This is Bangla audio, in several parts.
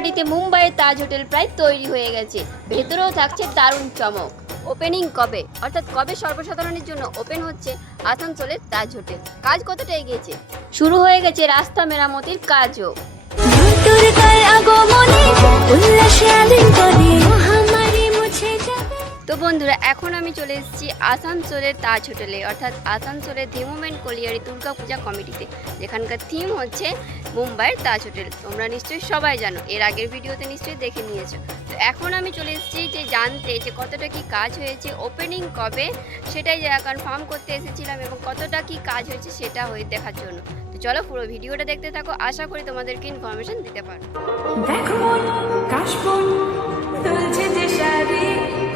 মাটিতে মুম্বাইয়ের তাজ হোটেল প্রায় তৈরি হয়ে গেছে। ভেতরেও থাকছে দারুণ চমক। ওপেনিং কবে, অর্থাৎ কবে সর্বসাধারণের জন্য ওপেন হচ্ছে আসানসোলের তাজ হোটেল? কাজ কতটা এগিয়েছে? শুরু হয়ে গেছে রাস্তা মেরামতির কাজও। তো বন্ধুরা, এখন আমি চলে এসেছি আসানসোলের তাজ হোটেলে, অর্থাৎ আসানসোলের ধীমুমেন্ট কলিয়ারি দুর্গা পূজা কমিটিতে, যেখানকার থিম হচ্ছে মুম্বাইয়ের তাজ হোটেল। তোমরা নিশ্চয়ই সবাই জানো, এর আগের ভিডিওতে নিশ্চয়ই দেখে নিয়েছো। তো এখন আমি চলে এসেছি যে জানতে যে কতটা কি কাজ হয়েছে, ওপেনিং কবে সেটাই কনফার্ম করতে এসেছিলাম, এবং কতটা কি কাজ হয়েছে সেটা হয়ে দেখার জন্য। তো চলো পুরো ভিডিওটা দেখতে থাকো, আশা করি তোমাদেরকে ইনফরমেশন দিতে পারবো।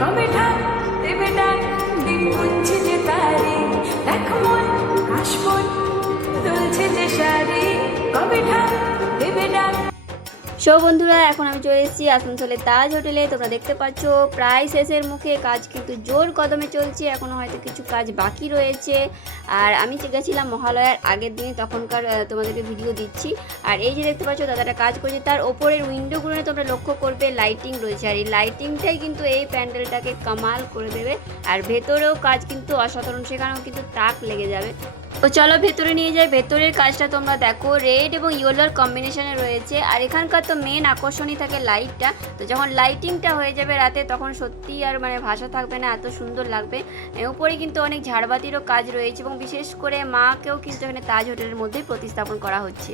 কবে ঠাক দেবে ডাক দিন বুঝছে যে তারি দেখ মন কাশবন দুলছে যে শাড়ি কবে ঠাক দেবে ডাক। সো বন্ধুরা, এখন আমি চলে এসেছি আসানসোলের তাজ হোটেলে। তোমরা দেখতে পাচ্ছ প্রায় শেষের মুখে, কাজ কিন্তু জোর কদমে চলছে, এখনও হয়তো কিছু কাজ বাকি রয়েছে। আর আমি গেছিলাম মহালয়ার আগের দিনে, তখনকার তোমাদেরকে ভিডিও দিচ্ছি। আর এই যে দেখতে পাচ্ছ দাদাটা কাজ করছে, তার ওপরের উইন্ডোগুলো তোমরা লক্ষ্য করবে লাইটিং রয়েছে, আর এই লাইটিংটাই কিন্তু এই প্যান্ডেলটাকে কামাল করে দেবে। আর ভেতরেও কাজ কিন্তু অসাধারণ, সেখানেও কিন্তু তাক লেগে যাবে। তো চলো ভেতরে নিয়ে যাই। ভেতরের কাজটা তোমরা দেখো, রেড এবং ইয়েলোর কম্বিনেশনে রয়েছে। আর এখানকার তো মেন আকর্ষণই থাকে লাইটটা। তো যখন লাইটিংটা হয়ে যাবে রাতে, তখন সত্যি আর ভাষা থাকবে না, এত সুন্দর লাগবে। উপরে কিন্তু অনেক ঝাড়বাতিরও কাজ রয়েছে, এবং বিশেষ করে মাকেও কিন্তু এখানে তাজ হোটেলের মধ্যেই প্রতিস্থাপন করা হচ্ছে।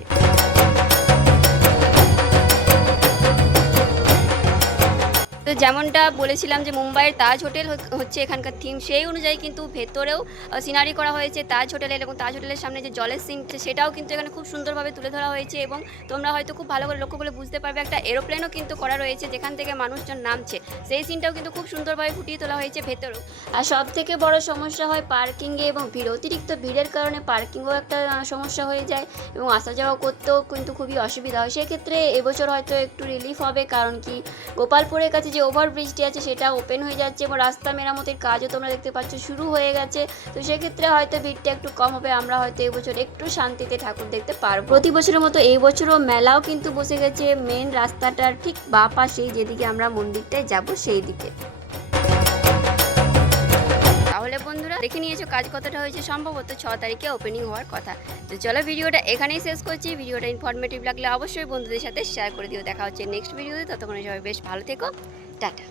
তো যেমনটা বলেছিলাম যে মুম্বাইয়ের তাজ হোটেল হচ্ছে এখানকার থিম, সেই অনুযায়ী কিন্তু ভেতরেও সিনারি করা হয়েছে তাজ হোটেলের, এবং তাজ হোটেলের সামনে যে জলের সিন সেটাও কিন্তু এখানে খুব সুন্দরভাবে তুলে ধরা হয়েছে। এবং তোমরা হয়তো খুব ভালো করে লক্ষ্য করে বুঝতে পারবে, একটা এরোপ্লেনও কিন্তু করা রয়েছে যেখান থেকে মানুষজন নামছে, সেই সিনটাও কিন্তু খুব সুন্দরভাবে ফুটিয়ে তোলা হয়েছে ভেতরেও। আর সব থেকে বড় সমস্যা হয় পার্কিংয়ে এবং ভিড়। অতিরিক্ত ভিড়ের কারণে পার্কিংও একটা সমস্যা হয়ে যায়, এবং আসা যাওয়া করতেও কিন্তু খুবই অসুবিধা হয়। সেক্ষেত্রে এবছর হয়তো একটু রিলিফ হবে, কারণ কি গোপালপুরের কাছে যে ওভারব্রিজটি আছে সেটা ওপেন হয়ে যাচ্ছে, এবং রাস্তা মেরামতির কাজও তোমরা দেখতে পাচ্ছ শুরু হয়ে গেছে। তো সেক্ষেত্রে হয়তো ভিড়টা একটু কম হবে, আমরা হয়তো এবছর একটু শান্তিতে ঠাকুর দেখতে পারবো। প্রতি বছরের মতো এই বছরও মেলাও কিন্তু বসে গেছে মেন রাস্তাটার ঠিক বাঁ পাশেই, যেদিকে আমরা মন্দিরটায় যাব সেই দিকে। তাহলে বন্ধুরা দেখে নিয়েছো কাজ কতটা হয়েছে। সম্ভবত 6 তারিখে ওপেনিং হওয়ার কথা। তো চলো ভিডিওটা এখানেই শেষ করছি। ভিডিওটা ইনফরমেটিভ লাগলে অবশ্যই বন্ধুদের সাথে শেয়ার করে দিও। দেখা হচ্ছে নেক্সট ভিডিওতে, ততক্ষণে সবাই বেশ ভালো থেকো, টাটা।